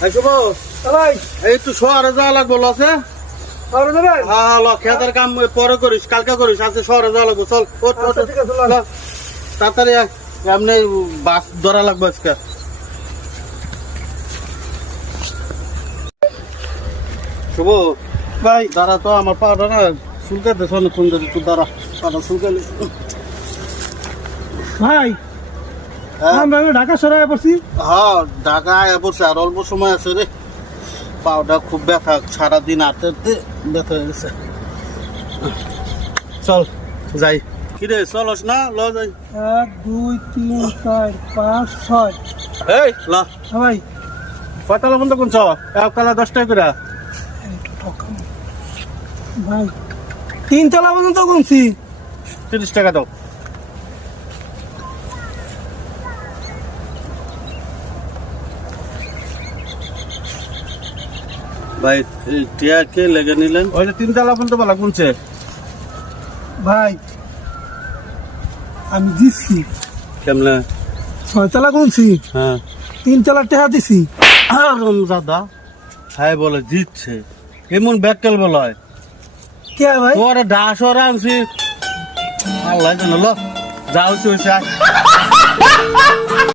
শুভ ভাই এই একটু শহরে যাওয়া লাগবো লসে। আর যাবেন হ্যাঁ ল খেতের কাম পরে করিস, কালকে করিস, আজকে শহরে যাওয়া লাগবো। চল ওঠ, ওঠ, আচ্ছা, ঠিক আছে, চল। ল। তাড়াতাড়ি আয়, এমনি বাস ধরা লাগবে আজকে। শুভ ভাই দাঁড়া তো, আমার পাটা না চুলকাতে অনেকক্ষণ ধরে, একটু দাঁড়া, পাটা চুলকালে। ভাই হ্যাঁ আমরা ঢাকা শহরে পড়ছি। হ্যাঁ, ঢাকা আয়া পড়ছে, আর অল্প সময় আছে রে। পাওটা খুব ব্যথা, সারাদিন হাঁটতে হাঁটতে ব্যথা হয়ে গেছে। চল যাই। কিরে চলস না? ল যাই। 1 2 3 4 5 6 এই ল, ভাই কয়টা লবণ তো কোন চ এক কালা 10 টাকা করে। ভাই 3 তলা পর্যন্ত গুনছি। 30 টাকা দাও। ভাই টিয়া কে লেগে নিলেন? ওই যে 3 তলা পর্যন্ত বলা কোনছে? ভাই আমি দিচ্ছি কেমনে? 6 তলা গুনছি, হ্যাঁ 3 তলা টাকা দিছি। দাদা হ্যাঁ বলে দিচ্ছে, এমন ব্যাককেল বলয়। কে ভাই? তোর ডাস ওরা আনছি, আল্লাহ জানো। ল যা হয়েছে হয়েছে।